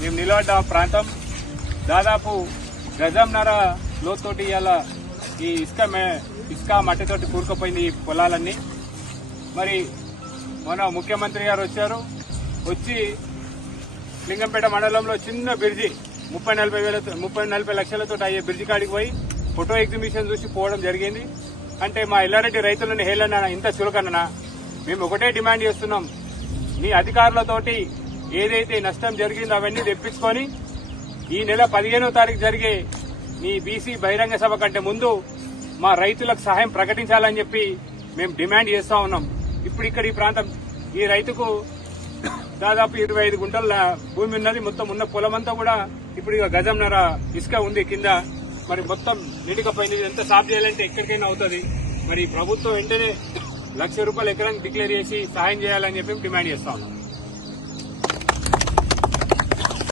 మేము నిలబడ్డ ప్రాంతం దాదాపు గజంన్నర లోతోటి ఇవాళ ఈ ఇసుక మట్టితోటి కూరుకుపోయింది ఈ పొలాలన్నీ. మరి మన ముఖ్యమంత్రి గారు వచ్చి లింగంపేట మండలంలో చిన్న బ్రిడ్జి 30-40 లక్షలతో అయ్యే బ్రిడ్జి కాడికి పోయి ఫోటో ఎగ్జిబిషన్ చూసి పోవడం జరిగింది. అంటే మా ఎల్లారెడ్డి రైతులను హేళన ఇంత చులకననా? మేము ఒకటే డిమాండ్ చేస్తున్నాం, మీ అధికారులతోటి ఏదైతే నష్టం జరిగిందో అవన్నీ తెప్పించుకొని ఈ నెల 15వ తారీఖు జరిగే మీ బీసీ బహిరంగ సభ కంటే ముందు మా రైతులకు సహాయం ప్రకటించాలని చెప్పి మేము డిమాండ్ చేస్తా ఉన్నాం. ఇప్పుడు ఇక్కడ ఈ ప్రాంతం ఈ రైతుకు దాదాపు 25 గుంటల భూమి ఉన్నది. మొత్తం ఉన్న పొలమంతా కూడా ఇప్పుడు ఇక గజంన్నర ఇసుక ఉంది కింద. మరి మొత్తం నిండికపోయింది. ఎంత సాఫ్ చేయాలంటే ఎక్కడికైనా అవుతుంది. మరి ప్రభుత్వం వెంటనే ₹1,00,000 ఎకరానికి డిక్లేర్ చేసి సహాయం చేయాలని చెప్పి డిమాండ్ చేస్తా ఉన్నాం.